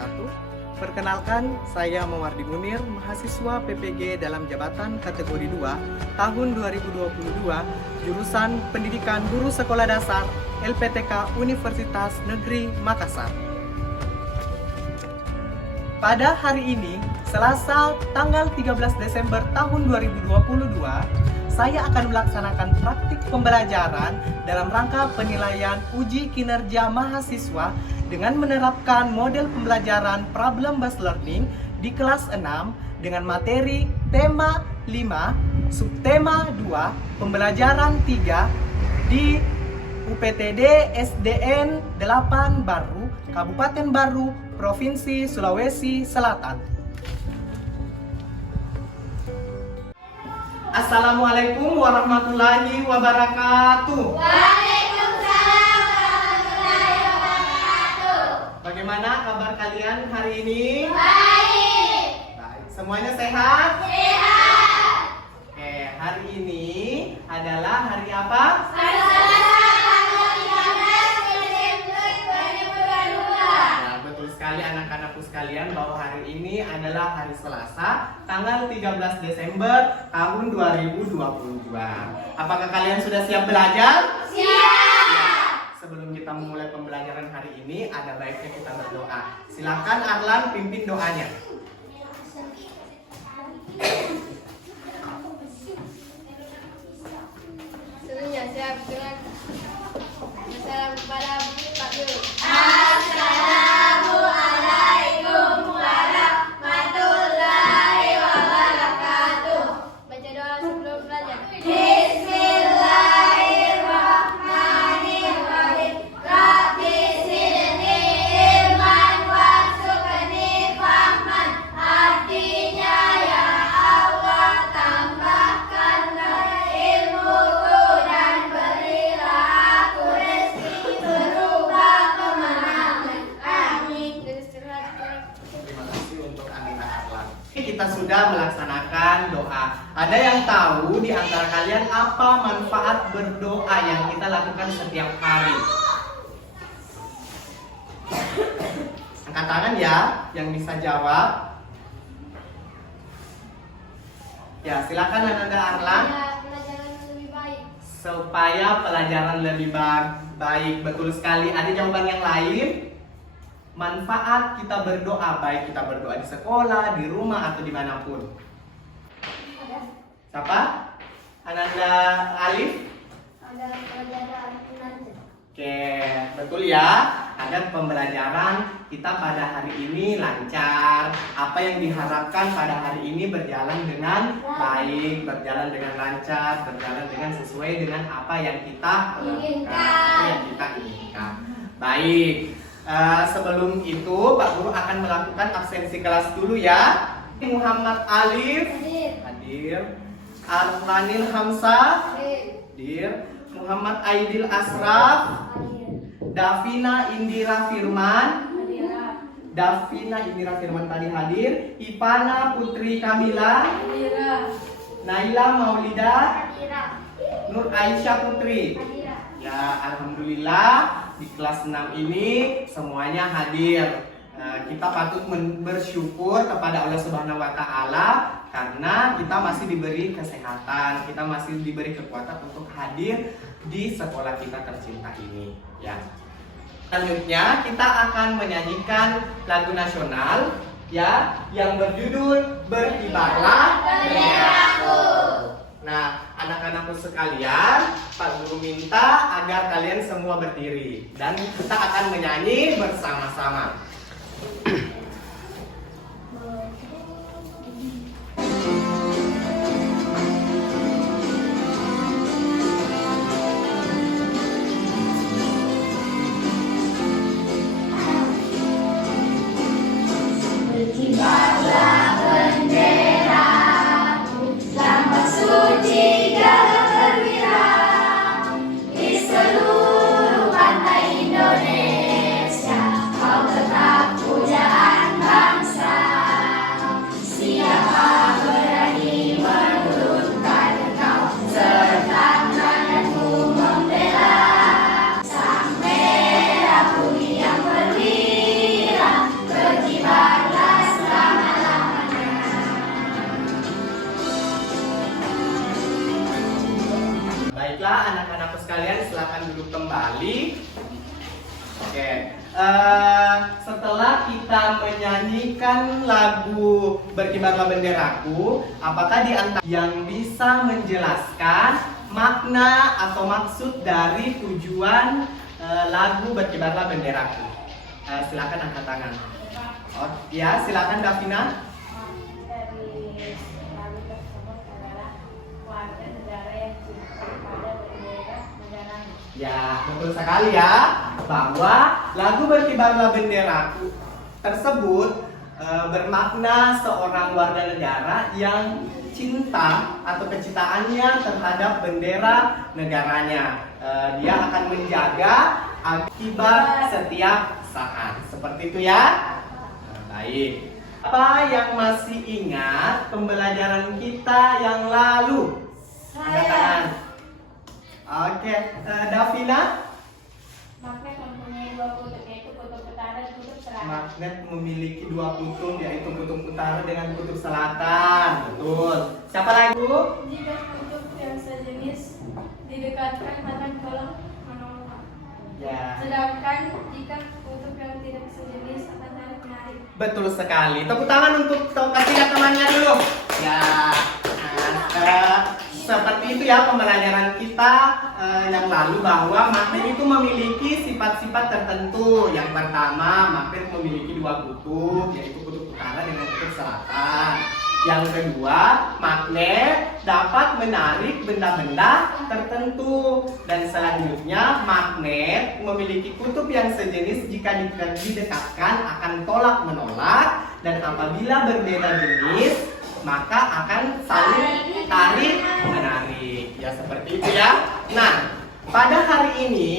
wabarakatuh. Perkenalkan, saya Mawardi Munir, mahasiswa PPG dalam jabatan kategori 2 tahun 2022, jurusan Pendidikan Guru Sekolah Dasar LPTK Universitas Negeri Makassar. Pada hari ini, Selasa tanggal 13 Desember tahun 2022, saya akan melaksanakan praktik pembelajaran dalam rangka penilaian uji kinerja mahasiswa dengan menerapkan model pembelajaran problem based learning di kelas 6 dengan materi tema 5, subtema 2, pembelajaran 3 di UPTD SDN 8 Baru, Kabupaten Baru, Provinsi Sulawesi Selatan. Assalamualaikum warahmatullahi wabarakatuh. Waalaikumsalam warahmatullahi wabarakatuh. Bagaimana kabar kalian hari ini? Baik. Baik. Semuanya sehat? Sehat. Oke, hari ini adalah hari apa? Hari Selasa tanggal 13 Desember 2022. Nah, betul sekali anak-anakku sekalian bahwa hari ini adalah hari Selasa tanggal 13 Desember tahun 2022. Apakah kalian sudah siap belajar? Siap. Sebelum kita memulai pembelajaran hari ini, ada baiknya kita berdoa. Silakan Arlan pimpin doanya. Semuanya siap dengan salam kepada Pak Guru. Assalamualaikum warahmatullahi wabarakatuh. Baca doa sebelum belajar. Bismillahirrahmanirrahim. Rabbi zidni ilman warzuqni fahman. Artinya ya Allah tambahkanlah ilmuku dan berilah aku rezeki berupa kemenangan. Amin. Terima kasih untuk Anita Arlan. Kita sudah melaksanakan doa. Ada yang tahu di antara kalian apa manfaat berdoa yang kita lakukan setiap hari? Angkat tangan ya, yang bisa jawab. Ya, silakan Ananda Arlan. Pelajaran lebih baik. Supaya pelajaran lebih baik. Betul sekali. Ada jawaban yang lain? Manfaat kita berdoa, baik kita berdoa di sekolah, di rumah, atau dimanapun. Siapa? Ananda Alif? Ada pelajaran nanti. Oke, betul ya. Ada pembelajaran kita pada hari ini lancar. Apa yang diharapkan pada hari ini berjalan dengan baik, berjalan dengan lancar, berjalan dengan sesuai dengan apa yang kita Inginkan. apa yang kita inginkan. Baik. Sebelum itu Pak Guru akan melakukan absensi kelas dulu ya. Muhammad Alif hadir, Arlanil Hamzah hadir, Muhammad Aidil Asraf, Davina Indira Firman, Davina Indira Firman tadi hadir, Ipana Putri Kamila, Naila Maulida, Nur Aisyah Putri. Ya, alhamdulillah di kelas 6 ini semuanya hadir. Kita patut bersyukur kepada Allah Subhanahu wa taala karena kita masih diberi kesehatan, kita masih diberi kekuatan untuk hadir di sekolah kita tercinta ini, ya. Selanjutnya kita akan menyanyikan lagu nasional ya yang berjudul Berkibarlah Benderaku. Nah, anak-anakku sekalian, Pak Guru minta agar kalian semua berdiri dan kita akan menyanyi bersama-sama. Berkibarlah benderaku, lambang suci gagah perwira di seluruh pantai Indonesia. Kau tetap pujaan. Oke. Setelah kita menyanyikan lagu Berkibarlah Benderaku, apakah di antara yang bisa menjelaskan makna atau maksud dari tujuan lagu Berkibarlah Benderaku? Silakan angkat tangan. Oh, ya, silakan Davina. Dari lagu tersebut adalah warga negara yang cinta pada bendera negaranya. Ya, betul sekali ya, bahwa lagu Berkibarlah Benderaku tersebut bermakna seorang warga negara yang cinta atau kecintaannya terhadap bendera negaranya. Dia akan menjaga akibat setiap saat. Seperti itu ya. Baik. Apa yang masih ingat pembelajaran kita yang lalu? Angkat tangan. Oke, Davina. Magnet mempunyai dua kutub, yaitu kutub utara dan kutub selatan. Magnet memiliki dua kutub, yaitu kutub utara dengan kutub selatan. Betul. Siapa lagi? Jika kutub yang sejenis didekatkan akan tolak menolak. Ya. Sedangkan jika kutub yang tidak sejenis akan saling menarik. Betul sekali. Tepuk tangan untuk kasih temannya dulu. Ya. Seperti itu ya pembelajaran kita yang lalu, bahwa magnet itu memiliki sifat-sifat tertentu. Yang pertama, magnet memiliki dua kutub, yaitu kutub utara dengan kutub selatan. Yang kedua, magnet dapat menarik benda-benda tertentu. Dan selanjutnya, magnet memiliki kutub yang sejenis jika didekatkan akan tolak menolak, dan apabila berbeda jenis maka akan saling tarik menarik. Ya, seperti itu ya. Nah, pada hari ini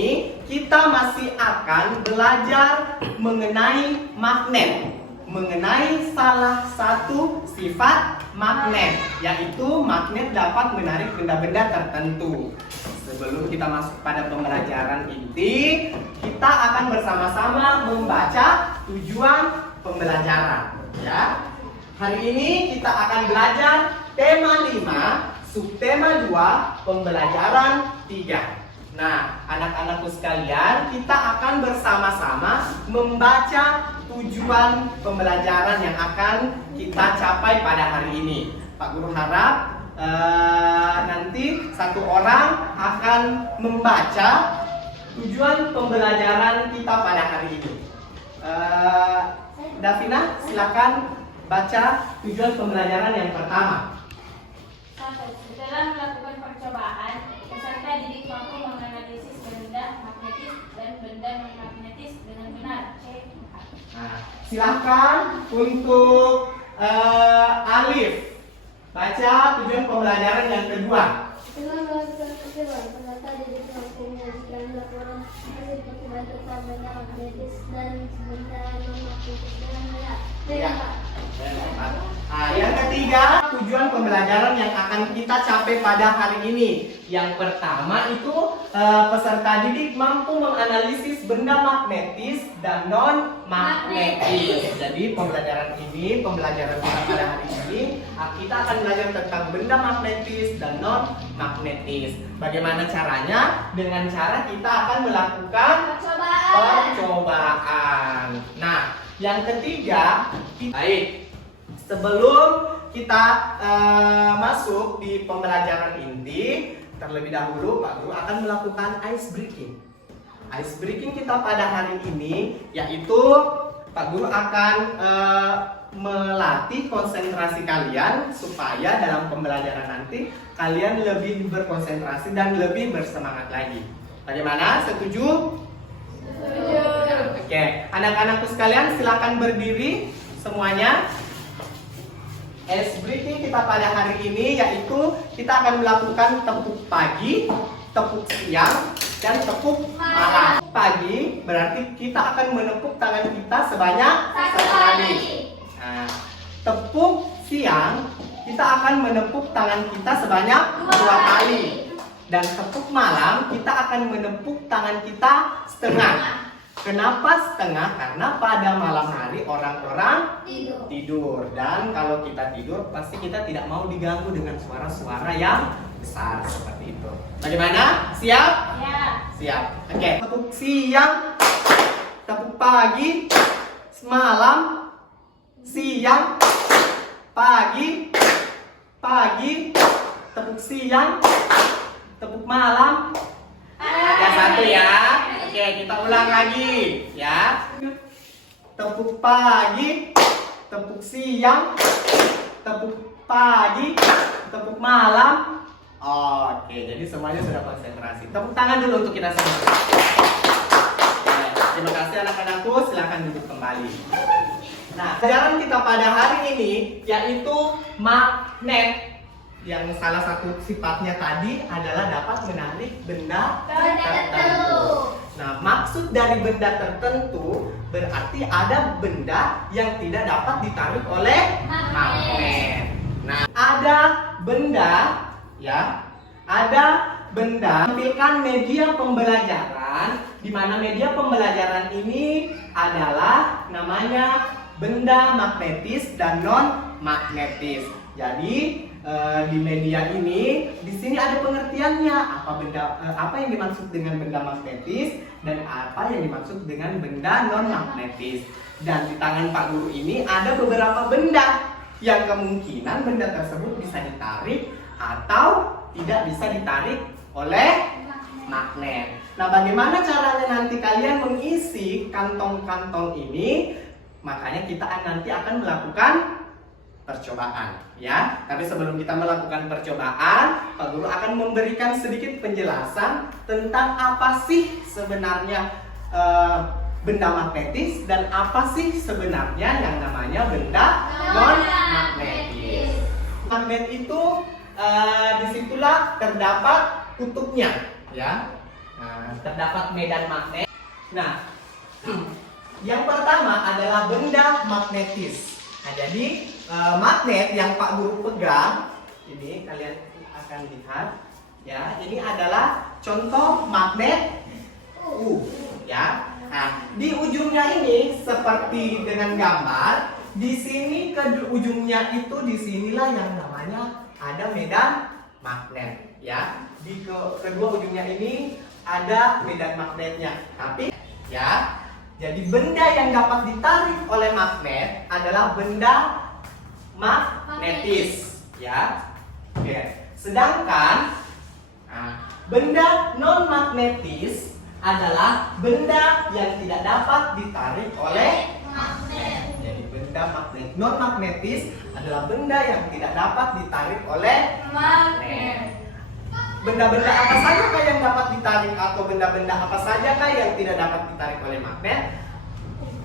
kita masih akan belajar mengenai magnet, mengenai salah satu sifat magnet, yaitu magnet dapat menarik benda-benda tertentu. Sebelum kita masuk pada pembelajaran inti, kita akan bersama-sama membaca tujuan pembelajaran ya. Hari ini kita akan belajar tema 5, subtema 2, pembelajaran 3. Nah, anak-anakku sekalian, kita akan bersama-sama membaca tujuan pembelajaran yang akan kita capai pada hari ini. Pak Guru harap nanti satu orang akan membaca tujuan pembelajaran kita pada hari ini. Davina, silakan baca tujuan pembelajaran yang pertama. 1. Setelah melakukan percobaan, peserta didik mampu menganalisis benda magnetis dan benda non-magnetis dengan benar. Nah, silakan untuk Alif baca tujuan pembelajaran yang kedua. Setelah melakukan percobaan, peserta didik mampu menyajikan laporan hasil percobaan tentang benda magnetis dan benda non-magnetis dengan benar. Ya. Nah, yang ketiga, tujuan pembelajaran yang akan kita capai pada hari ini. Yang pertama itu peserta didik mampu menganalisis benda magnetis dan non-magnetis. Jadi pembelajaran kita pada hari ini, kita akan belajar tentang benda magnetis dan non-magnetis. Bagaimana caranya? Dengan cara kita akan melakukan percobaan. Nah, yang ketiga, baik. Sebelum kita masuk di pembelajaran inti, terlebih dahulu Pak Guru akan melakukan ice breaking. Ice breaking kita pada hari ini yaitu Pak Guru akan melatih konsentrasi kalian supaya dalam pembelajaran nanti kalian lebih berkonsentrasi dan lebih bersemangat lagi. Bagaimana? Setuju? Setuju. Oke, anak-anakku sekalian silakan berdiri semuanya. Ice breaking kita pada hari ini yaitu kita akan melakukan tepuk pagi, tepuk siang, dan tepuk malam. Pagi berarti kita akan menepuk tangan kita sebanyak satu kali. Nah, tepuk siang kita akan menepuk tangan kita sebanyak 2 kali. Dan tepuk malam kita akan menepuk tangan kita setengah. Kenapa setengah? Karena pada malam hari orang-orang tidur. Dan kalau kita tidur pasti kita tidak mau diganggu dengan suara-suara yang besar seperti itu. Bagaimana? Siap? Ya. Siap. Oke. Tepuk siang. tepuk pagi, malam, siang, pagi, tepuk siang, tepuk malam. Ada satu ya. Oke, kita ulang lagi ya. Tepuk pagi, tepuk siang, tepuk pagi, tepuk malam. Oke, jadi semuanya sudah konsentrasi. Tepuk tangan dulu untuk kita semua. Terima kasih anak-anakku, silahkan duduk kembali. Nah, pelajaran kita pada hari ini yaitu magnet. Yang salah satu sifatnya tadi adalah dapat menarik benda tertentu. Nah, maksud dari benda tertentu berarti ada benda yang tidak dapat ditarik oleh magnet. Nah, ada benda ya, ada benda menampilkan media pembelajaran, di mana media pembelajaran ini adalah namanya benda magnetis dan non magnetis. Jadi di media ini, di sini ada pengertiannya apa yang dimaksud dengan benda magnetis dan apa yang dimaksud dengan benda non magnetis. Dan di tangan Pak Guru ini ada beberapa benda yang kemungkinan benda tersebut bisa ditarik atau tidak bisa ditarik oleh magnet. Nah, bagaimana caranya nanti kalian mengisi kantong-kantong ini? Makanya kita nanti akan melakukan percobaan ya. Tapi sebelum kita melakukan percobaan, Pak Guru akan memberikan sedikit penjelasan tentang apa sih sebenarnya benda magnetis dan apa sih sebenarnya yang namanya benda non magnetis. Magnet itu disitulah terdapat kutubnya ya. Nah, terdapat medan magnet. Nah, yang pertama adalah benda magnetis. Nah, jadi magnet yang Pak Guru pegang ini kalian akan lihat ya, ini adalah contoh magnet U ya. Nah, di ujungnya ini seperti dengan gambar, di sini ke ujungnya itu disinilah yang namanya ada medan magnet ya. Di kedua ujungnya ini ada medan magnetnya. Tapi ya, jadi benda yang dapat ditarik oleh magnet adalah benda magnetis ya. Oke. Sedangkan benda non magnetis adalah benda yang tidak dapat ditarik oleh magnet. Jadi benda non magnetis adalah benda yang tidak dapat ditarik oleh magnet. Benda-benda apa saja kah yang dapat ditarik atau benda-benda apa saja kah yang tidak dapat ditarik oleh magnet?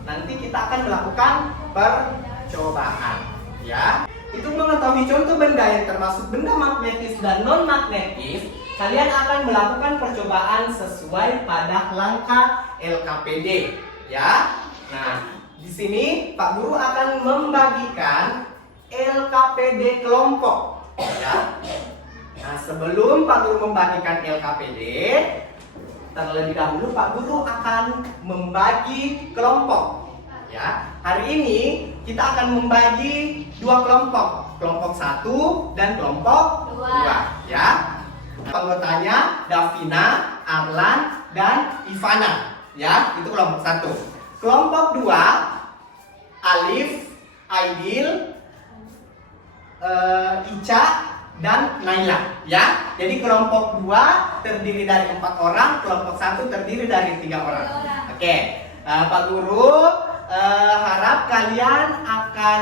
Nanti kita akan melakukan percobaan ya. Itu mengetahui contoh benda yang termasuk benda magnetis dan non magnetis, kalian akan melakukan percobaan sesuai pada langkah LKPD ya. Nah, di sini Pak Guru akan membagikan LKPD kelompok ya. Nah, sebelum Pak Guru membagikan LKPD, terlebih dahulu Pak Guru akan membagi kelompok ya. Hari ini kita akan membagi dua kelompok, kelompok 1 dan kelompok 2 ya. Anggotanya Davina, Arlan, dan Ivana ya, itu kelompok 1. Kelompok 2 Alif, Aidil, Ica, dan Naila ya. Jadi kelompok 2 terdiri dari 4 orang, kelompok 1 terdiri dari 3 orang. Oke, Pak Guru harap kalian akan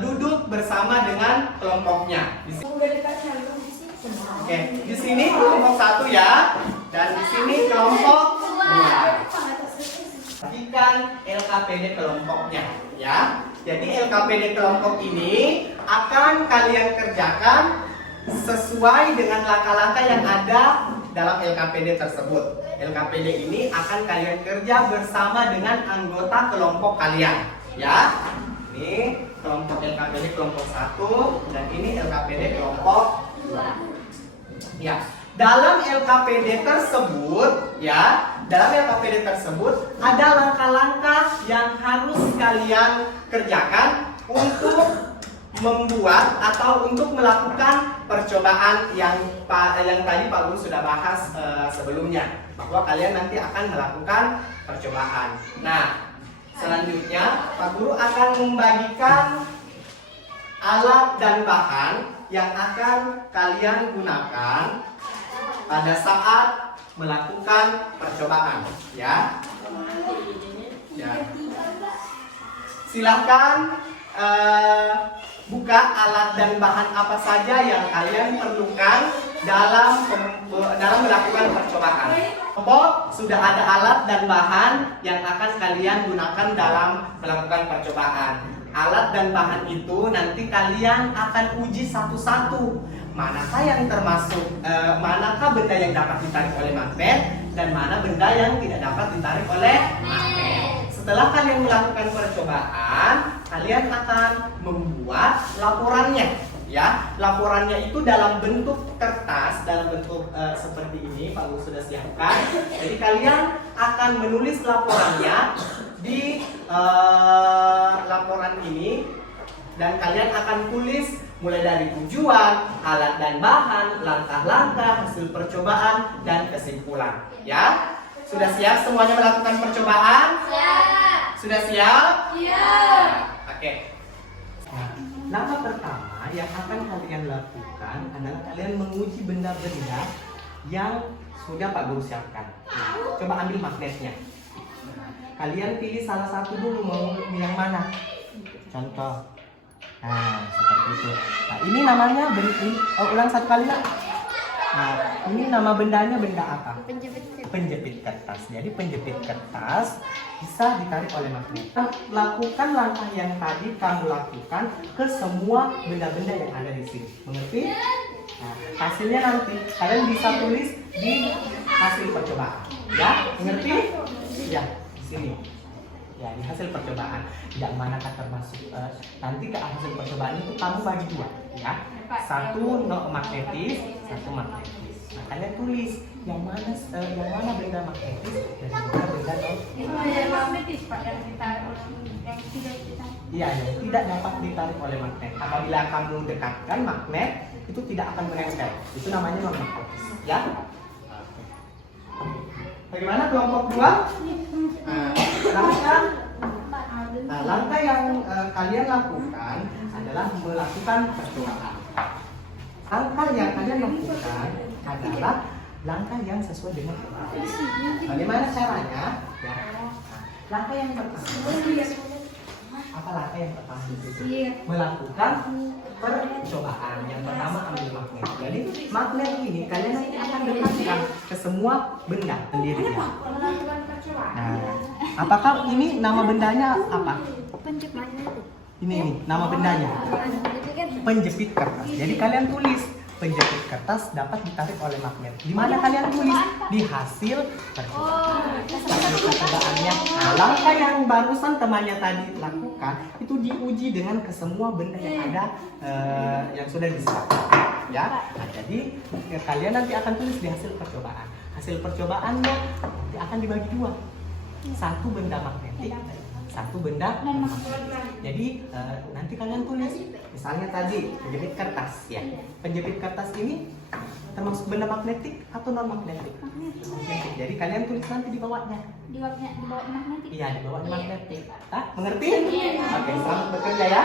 duduk bersama dengan kelompoknya. Oke, di sini kelompok 1 ya, dan di sini kelompok 2. Perhatikan LKPD kelompoknya ya. Jadi LKPD kelompok ini akan kalian kerjakan sesuai dengan langkah-langkah yang ada dalam LKPD tersebut. LKPD ini akan kalian kerja bersama dengan anggota kelompok kalian ya. Ini kelompok LKPD kelompok 1 dan ini LKPD kelompok 2 ya. Dalam LKPD tersebut ya, dalam LKPD tersebut ada langkah-langkah yang harus kalian kerjakan untuk membuat atau untuk melakukan percobaan yang tadi Pak Guru sudah bahas sebelumnya. bahwa kalian nanti akan melakukan percobaan. Nah, selanjutnya Pak Guru akan membagikan alat dan bahan yang akan kalian gunakan pada saat melakukan percobaan, ya. Silahkan buka alat dan bahan apa saja yang kalian perlukan dalam melakukan percobaan. Sudah ada alat dan bahan yang akan kalian gunakan dalam melakukan percobaan. Alat dan bahan itu nanti kalian akan uji satu-satu. Manakah yang termasuk, manakah benda yang dapat ditarik oleh magnet dan mana benda yang tidak dapat ditarik oleh magnet. Setelah kalian melakukan percobaan, kalian akan membuat laporannya, ya. Laporannya itu dalam bentuk kertas, dalam bentuk seperti ini. Pak Guru sudah siapkan. Jadi kalian akan menulis laporannya di laporan ini, dan kalian akan tulis mulai dari tujuan, alat dan bahan, langkah-langkah, hasil percobaan, dan kesimpulan. Ya, sudah siap semuanya melakukan percobaan? Siap. Sudah siap? Iya. Oke. Nah, langkah pertama yang akan kalian lakukan adalah kalian menguji benda-benda yang sudah Pak Guru siapkan. Nah, coba ambil magnetnya. Kalian pilih salah satu dulu, mau yang mana? Contoh. Nah, seperti itu. Nah, ini namanya ulang satu kali lah. Nah, ini nama bendanya benda apa? Penjepit kertas. Jadi penjepit kertas bisa ditarik oleh magnet. Lakukan langkah yang tadi kamu lakukan ke semua benda-benda yang ada di sini. Mengerti? Nah, hasilnya nanti kalian bisa tulis di hasil percobaan. Ya, mengerti? Ya, di sini. Ya, di hasil percobaan. Yang manakah termasuk nanti ke hasil percobaan itu kamu bagi dua, ya. Satu non magnetis, satu magnetis. Nah, kalian tulis yang mana benda magnetis dan mana benda non. Itu yang magnetis Pak, yang ditarik oleh yang tidak ditarik. Iya, yang tidak dapat ditarik oleh magnet. Apabila kamu dekatkan magnet, itu tidak akan menempel. Itu namanya non magnetis, ya. Bagaimana kelompok 2? Langkah yang kalian lakukan adalah melakukan percobaan. Langkah yang kalian lakukan adalah langkah yang sesuai dengan peraturan. Bagaimana caranya? Ya. Langkah yang pertama. Apa langkah yang pertama itu? Melakukan percobaan. Yang pertama ambil magnet. Jadi magnet ini kalian nanti akan dekatkan ke semua benda sendirinya. Nah, apakah ini nama bendanya apa? Ini nama bendanya penjepit kertas. Jadi kalian tulis penjepit kertas dapat ditarik oleh magnet. Di mana kalian tulis? Di hasil percobaannya. Nah, langkah yang barusan temannya tadi lakukan itu diuji dengan ke semua benda yang ada yang sudah disiapkan. Ya, nah, jadi kalian nanti akan tulis di hasil percobaan. Hasil percobaannya akan dibagi dua. Satu benda magnetik, satu benda non-magnetik. Jadi nanti kalian tulis, misalnya tadi penjepit kertas, ya. Penjepit kertas ini termasuk benda magnetik atau non magnetik? Magnetik. Jadi kalian tulis nanti di bawahnya. Di bawah magnetik. Iya, di bawah magnetik. Hah? Mengerti? Oke, selamat bekerja ya.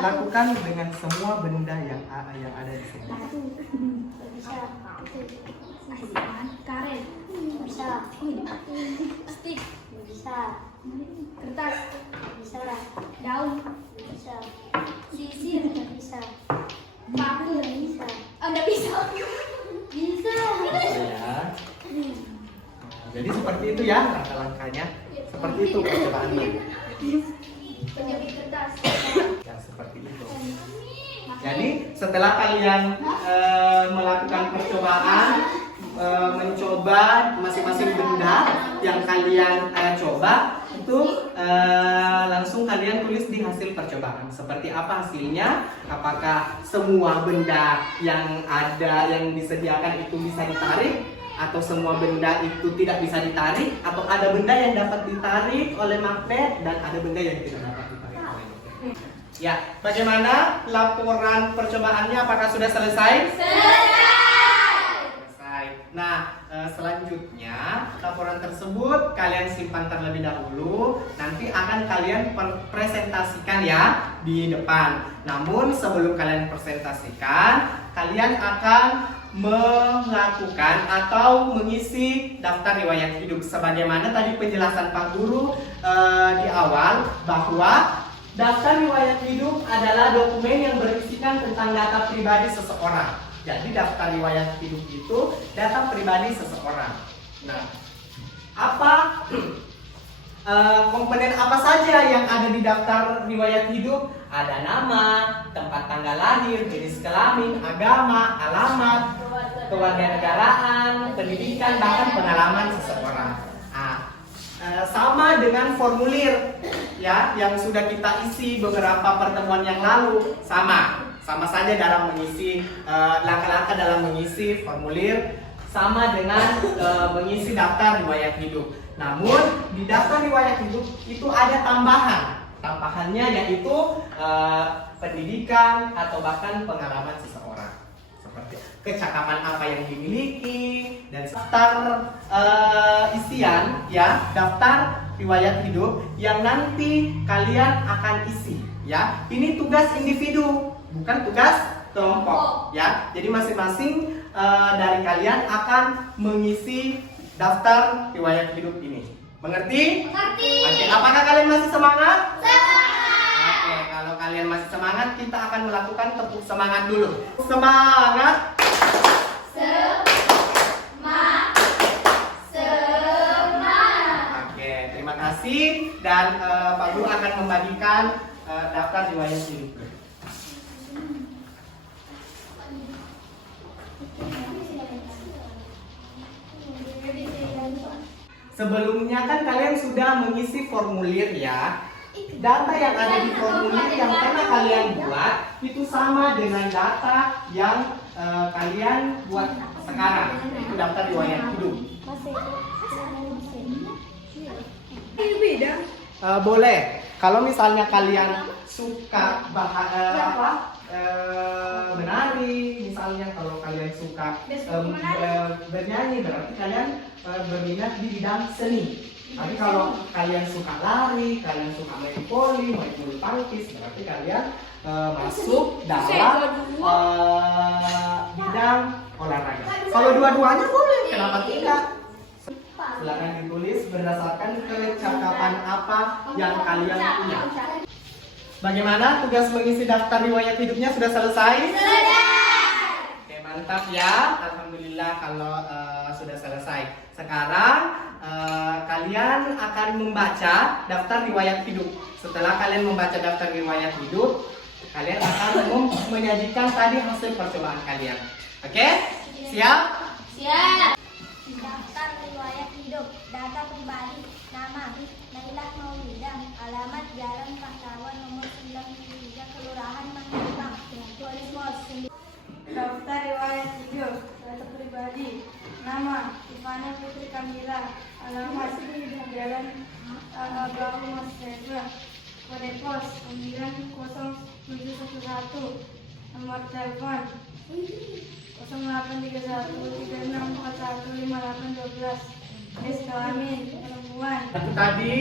Lakukan dengan semua benda yang ada di sini. Karet bisa, stick bisa, kertas bisa, daun bisa, sisir bisa, paku bisa. Anda bisa? Bisa. Ya. Jadi seperti itu ya langkah-langkahnya. Seperti itu percobaannya. Penjepit kertas. Ya, seperti itu. Jadi setelah kalian melakukan percobaan, mencoba masing-masing benda yang kalian coba, itu langsung kalian tulis di hasil percobaan. Seperti apa hasilnya? Apakah semua benda yang ada yang disediakan itu bisa ditarik, atau semua benda itu tidak bisa ditarik, atau ada benda yang dapat ditarik oleh magnet dan ada benda yang tidak dapat ditarik oleh magnet. Ya, bagaimana laporan percobaannya? Apakah sudah selesai? Nah, selanjutnya laporan tersebut kalian simpan terlebih dahulu. Nanti akan kalian presentasikan ya di depan. Namun sebelum kalian presentasikan, kalian akan melakukan atau mengisi daftar riwayat hidup. Sebagaimana tadi penjelasan Pak Guru di awal, bahwa daftar riwayat hidup adalah dokumen yang berisikan tentang data pribadi seseorang. Jadi daftar riwayat hidup itu data pribadi seseorang. Nah, apa komponen apa saja yang ada di daftar riwayat hidup? Ada nama, tempat tanggal lahir, jenis kelamin, agama, alamat, kewarganegaraan, pendidikan, bahkan pengalaman seseorang. Nah, sama dengan formulir ya yang sudah kita isi beberapa pertemuan yang lalu, sama saja dalam mengisi langkah-langkah dalam mengisi formulir, sama dengan mengisi daftar riwayat hidup. Namun di daftar riwayat hidup itu ada tambahannya yaitu pendidikan atau bahkan pengalaman seseorang, seperti kecakapan apa yang dimiliki, dan daftar isian ya daftar riwayat hidup yang nanti kalian akan isi ya. Ini tugas individu, bukan tugas kelompok ya. Jadi masing-masing dari kalian akan mengisi daftar riwayat hidup ini. Mengerti? Mengerti. Oke, apakah kalian masih semangat? Semangat. Oke, kalau kalian masih semangat, kita akan melakukan tepuk semangat dulu. Semangat. Semangat. Oke, terima kasih. Dan Pak Guru akan membagikan daftar riwayat hidup. Sebelumnya kan kalian sudah mengisi formulir ya. Data yang ada di formulir yang pernah kalian buat itu sama dengan data yang kalian buat sekarang. Itu daftar riwayat hidup. Boleh. Kalau misalnya kalian suka menari, misalnya kalau kalian suka bernyanyi, berarti kalian berminat di bidang seni. Tapi kalau kalian suka lari, kalian suka main voli, main bulu tangkis, berarti kalian masuk dalam bidang olahraga. Kalau dua-duanya boleh, kenapa tidak? Silakan ditulis berdasarkan kecakapan apa yang kalian punya. Bagaimana tugas mengisi daftar riwayat hidupnya sudah selesai? Oke, mantap ya. Alhamdulillah kalau sudah selesai. Sekarang kalian akan membaca daftar riwayat hidup. Setelah kalian membaca daftar riwayat hidup, kalian akan menyajikan tadi hasil percobaan kalian. Oke? Siap? Siap. Daftar riwayat hidup, data pribadi, nama Nailah Maulidah, alamat Jalan Pahlawan nomor 93, Kelurahan Manggambang, Tulis Pos. Daftar riwayat hidup, data pribadi, nama Ivana Putri Kamila, alamat Jalan Agaung Mas Reza, kode pos 90711, nomor telepon 083136415812, jenis kelamin perempuan. Itu tadi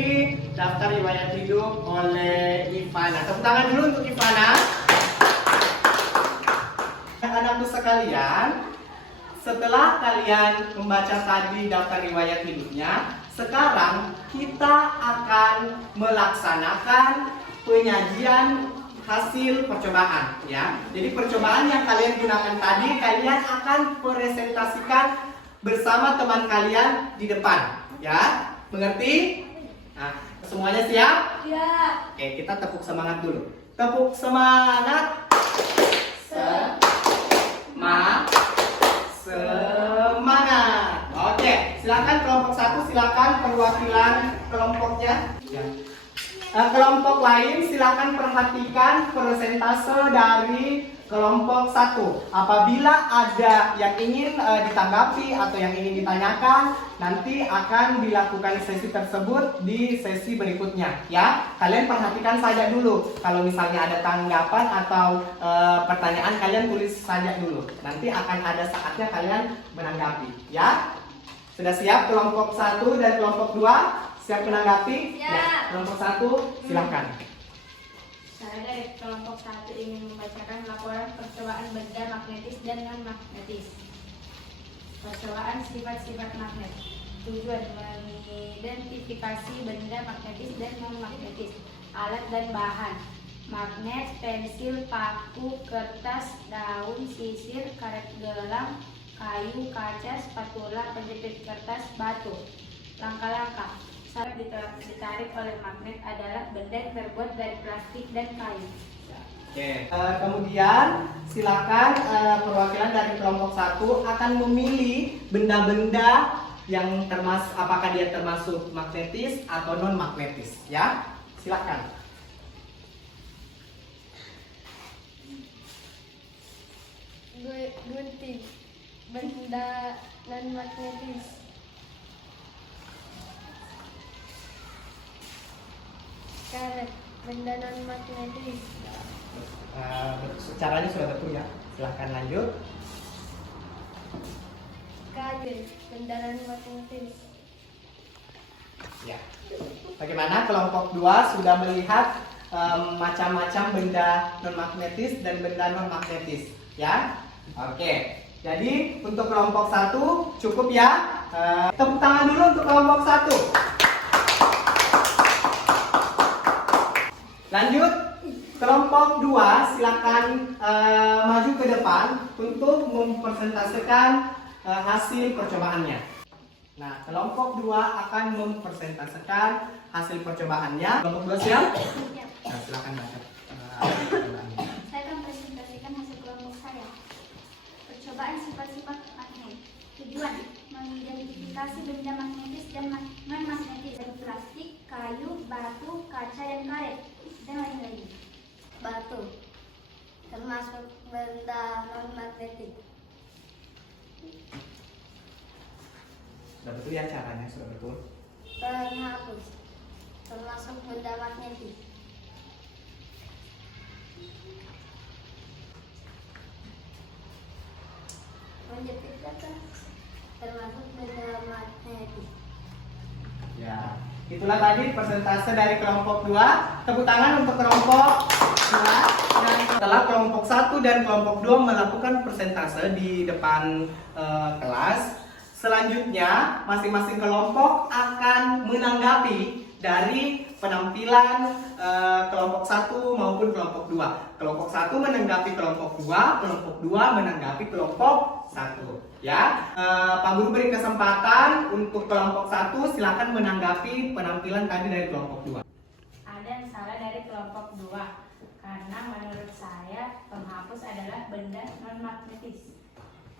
daftar riwayat hidup oleh Ivana. Tepuk tangan dulu untuk Ivana. Anak-anakku sekalian, setelah kalian membaca tadi daftar riwayat hidupnya, sekarang kita akan melaksanakan penyajian hasil percobaan ya. Jadi percobaan yang kalian gunakan tadi kalian akan presentasikan bersama teman kalian di depan ya. Mengerti? Nah, semuanya siap? Siap. Oke, kita tepuk semangat dulu. Tepuk semangat. Semangat. Oke, silakan kelompok 1, silakan perwakilan kelompoknya. Ya. Kelompok lain silakan perhatikan persentase dari kelompok 1. Apabila ada yang ingin ditanggapi atau yang ingin ditanyakan, nanti akan dilakukan sesi tersebut di sesi berikutnya. Ya, kalian perhatikan saja dulu. Kalau misalnya ada tanggapan atau pertanyaan, kalian tulis saja dulu. Nanti akan ada saatnya kalian menanggapi. Ya, sudah siap kelompok 1 dan kelompok 2? Siap menanggapi? Ya. Kelompok 1, silakan. Saya dari kelompok 1 ingin membacakan laporan percobaan benda magnetis dan non-magnetis. Percobaan sifat-sifat magnet. Tujuan mengidentifikasi benda magnetis dan non-magnetis. Alat dan bahan. Magnet, pensil, paku, kertas, daun, sisir, karet gelang, kayu, kaca, spatula, penjepit kertas, batu. Langkah-langkah. Saat ditarik oleh magnet adalah benda yang terbuat dari plastik dan kayu. Oke. Kemudian silakan perwakilan dari kelompok 1 akan memilih benda-benda yang termasuk, apakah dia termasuk magnetis atau non magnetis. Ya, silakan. Gunting, benda non magnetis. Karet, benda non magnetis. Caranya sudah betul ya. Silakan lanjut. Kayu, benda non magnetis. Ya. Bagaimana kelompok 2 sudah melihat macam-macam benda non magnetis dan benda non magnetis, ya? Oke. Jadi untuk kelompok 1 cukup ya. Tepuk tangan dulu untuk kelompok 1. Lanjut, kelompok 2 silakan maju ke depan untuk mempresentasikan hasil percobaannya. Nah, kelompok 2 akan mempresentasikan hasil percobaannya. Kelompok 2 siap? Nah, silakan baca. Saya akan presentasikan hasil kelompok saya. Percobaan sifat-sifat magnet. Tujuan mengidentifikasi benda magnetis dan non-magnetis dari plastik, kayu, batu, kaca, dan karet, dan lain-lain. Batu termasuk benda non-magnetis. Sudah betul ya caranya, sudah betul. Penghapus termasuk benda magnetis. Menjepit kertas termasuk benda magnetis. Ya, itulah tadi persentase dari kelompok 2. Tepuk tangan untuk kelompok 2. Dan setelah kelompok 1 dan kelompok 2 melakukan persentase di depan kelas, selanjutnya masing-masing kelompok akan menanggapi dari penampilan kelompok 1 maupun kelompok 2. Kelompok 1 menanggapi kelompok 2, kelompok 2 menanggapi kelompok 1. Ya, Pak Guru beri kesempatan untuk kelompok 1 silakan menanggapi penampilan tadi dari kelompok 2. Ada yang salah dari kelompok 2 karena menurut saya penghapus adalah benda non-magnetis.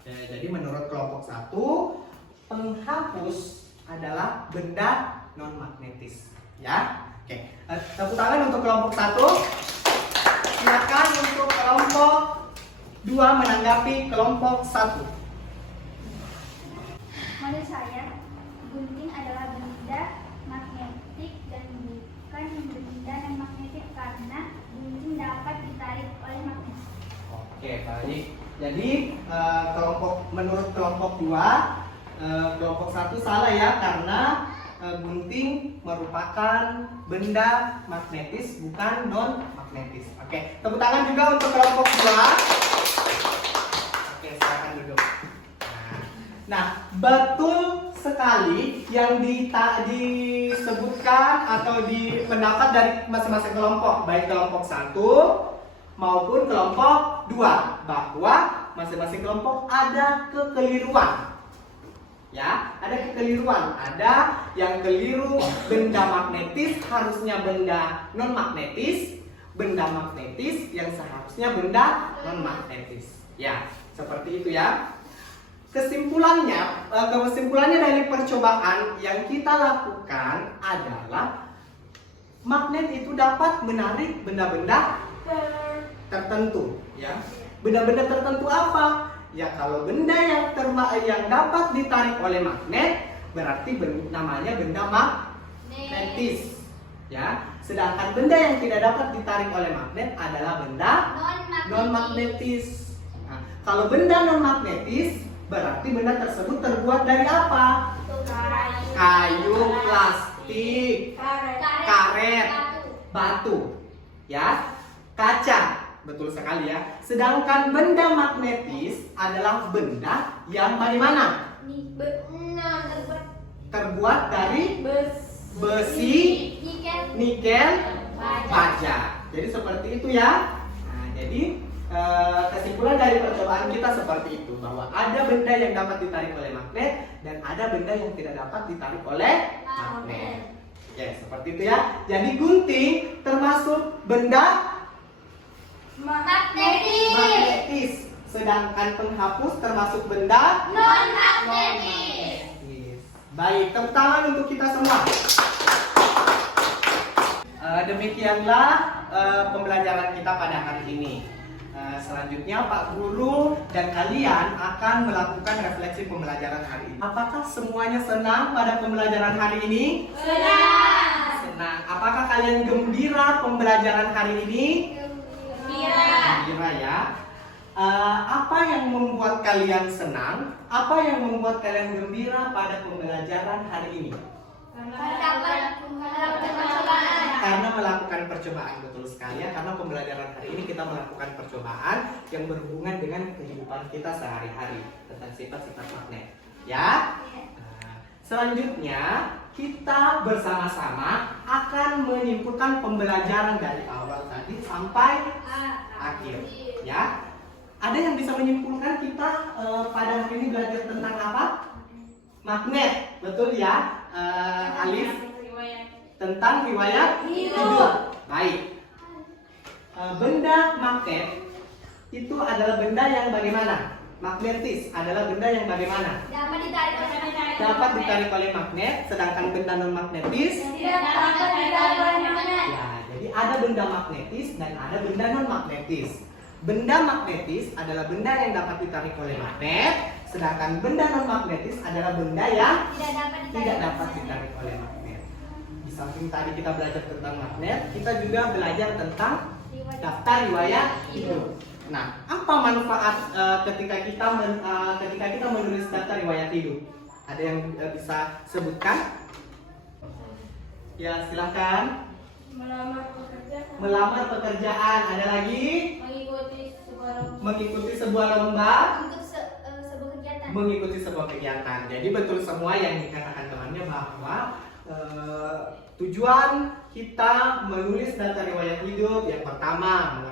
Jadi menurut kelompok 1, penghapus adalah benda non-magnetis. Ya, oke. Tepuk tangan untuk kelompok 1. Silakan untuk kelompok 2 menanggapi kelompok 1. Menurut saya, gunting adalah benda magnetik dan bukan benda non-magnetik karena gunting dapat ditarik oleh magnet. Oke, baik. Jadi menurut kelompok 2, kelompok 1 salah ya karena gunting merupakan benda magnetis bukan non magnetis. Oke, tepuk tangan juga untuk kelompok 2. Oke, silakan duduk. Nah, betul sekali yang disebutkan atau di pendapat dari masing-masing kelompok, baik kelompok 1 maupun kelompok 2, bahwa masing-masing kelompok ada kekeliruan. Ya, ada kekeliruan. Ada yang keliru, benda magnetis harusnya benda non magnetis, benda magnetis yang seharusnya benda non magnetis. Ya, seperti itu ya. Kesimpulannya dari percobaan yang kita lakukan adalah magnet itu dapat menarik benda-benda tertentu, ya. Benda-benda tertentu apa? Ya kalau benda yang dapat ditarik oleh magnet berarti namanya benda magnetis, ya. Sedangkan benda yang tidak dapat ditarik oleh magnet adalah benda non magnetis. Nah, kalau benda non magnetis berarti benda tersebut terbuat dari apa? Kayu, plastik, karet, batu, ya, kaca. Betul sekali ya. Sedangkan benda magnetis adalah benda yang bagaimana? Terbuat dari besi, nikel, baja. Jadi seperti itu ya. Nah, jadi kesimpulan dari percobaan kita seperti itu, bahwa ada benda yang dapat ditarik oleh magnet dan ada benda yang tidak dapat ditarik oleh magnet. Oke, seperti itu ya. Jadi gunting termasuk benda magnetis, sedangkan penghapus termasuk benda non-magnetis. Baik, tepuk tangan untuk kita semua. Demikianlah pembelajaran kita pada hari ini. Selanjutnya Pak Guru dan kalian akan melakukan refleksi pembelajaran hari ini. Apakah semuanya senang pada pembelajaran hari ini? Senang. Apakah kalian gembira pembelajaran hari ini? Gembira ya. Apa yang membuat kalian senang? Apa yang membuat kalian gembira pada pembelajaran hari ini? Karena melakukan percobaan, betul sekali ya. Karena pembelajaran hari ini kita melakukan percobaan yang berhubungan dengan kehidupan kita sehari-hari tentang sifat-sifat magnet, ya. Selanjutnya kita bersama-sama akan menyimpulkan pembelajaran dari awal tadi sampai akhir, ya. Ada yang bisa menyimpulkan kita pada hari ini belajar tentang apa? Magnet, betul ya, Alif? Tentang riwayat hidup. Baik. Benda magnet itu adalah benda yang bagaimana? Magnetis adalah benda yang bagaimana? Dapat ditarik oleh magnet, sedangkan benda non magnetis Tidak dapat ditarik oleh magnet. ya, jadi ada benda magnetis dan ada benda non magnetis. Benda magnetis adalah benda yang dapat ditarik oleh magnet, sedangkan benda non magnetis adalah benda yang tidak dapat ditarik oleh magnet. Di samping tadi kita belajar tentang magnet, kita juga belajar tentang daftar riwayat hidup. Nah, apa manfaat ketika kita menulis daftar riwayat hidup? Ada yang bisa sebutkan? Ya, silakan. Melamar pekerjaan. Ada lagi? Mengikuti sebuah lomba. Mengikuti sebuah kegiatan. Jadi betul semua yang dikatakan temannya bahwa tujuan kita menulis daftar riwayat hidup yang pertama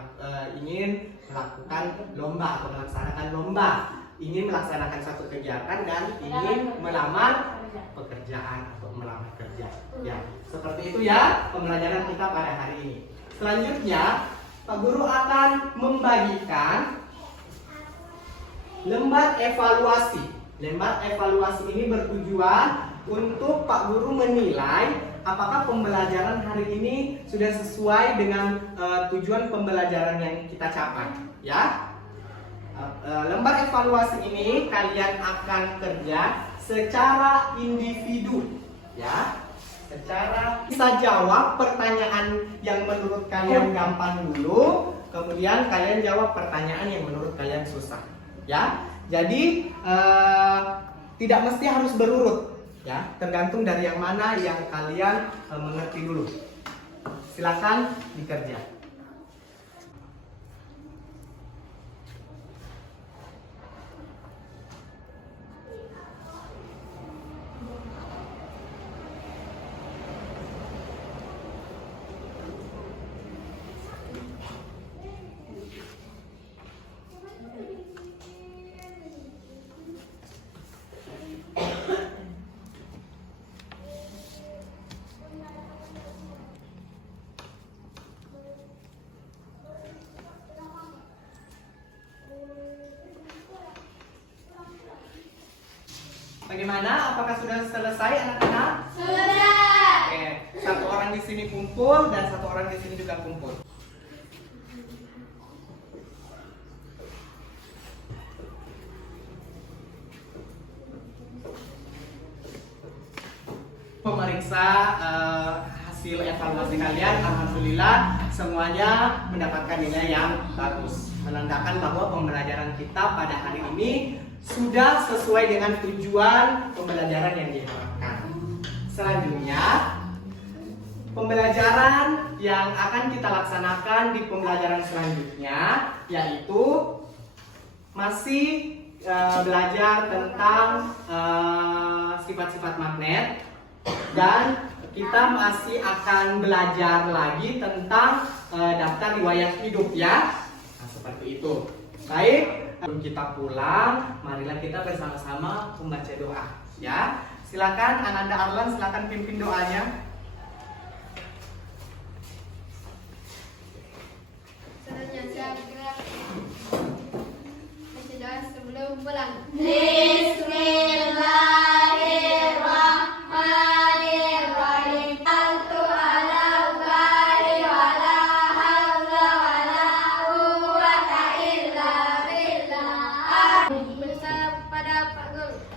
ingin melakukan lomba atau melaksanakan lomba, ingin melaksanakan satu kegiatan dan ingin melamar pekerjaan atau melamar kerja. Ya, seperti itu ya pembelajaran kita pada hari ini. Selanjutnya Pak Guru akan membagikan lembar evaluasi. Lembar evaluasi ini bertujuan untuk Pak Guru menilai apakah pembelajaran hari ini sudah sesuai dengan tujuan pembelajaran yang kita capai, ya. Lembar evaluasi ini kalian akan kerja secara individu, ya. Secara bisa jawab pertanyaan yang menurut kalian gampang dulu, kemudian kalian jawab pertanyaan yang menurut kalian susah, ya. Jadi tidak mesti harus berurut. Ya, tergantung dari yang mana yang kalian mengerti dulu. Silakan dikerja. Bagaimana? Apakah sudah selesai anak-anak? Sudah. Oke. Satu orang di sini kumpul dan satu orang di sini juga kumpul. Pemeriksa hasil evaluasi kalian, alhamdulillah semuanya mendapatkan nilai yang bagus, menandakan bahwa pembelajaran kita pada hari ini sudah sesuai dengan tujuan pembelajaran yang diharapkan. Selanjutnya, pembelajaran yang akan kita laksanakan di pembelajaran selanjutnya yaitu masih belajar tentang sifat-sifat magnet. Dan kita masih akan belajar lagi tentang daftar riwayat hidup ya. Nah, seperti itu. Baik, sebelum kita pulang, marilah kita bersama-sama membaca doa ya. Silakan Ananda Arlan, silakan pimpin doanya. Selanjutnya segera baca doa sebelum pulang. Bismillahirrahmanirrahim. Altu ala Allahi wa la hawla wa la quwwata illa billah. Bersama pada Pak Guru.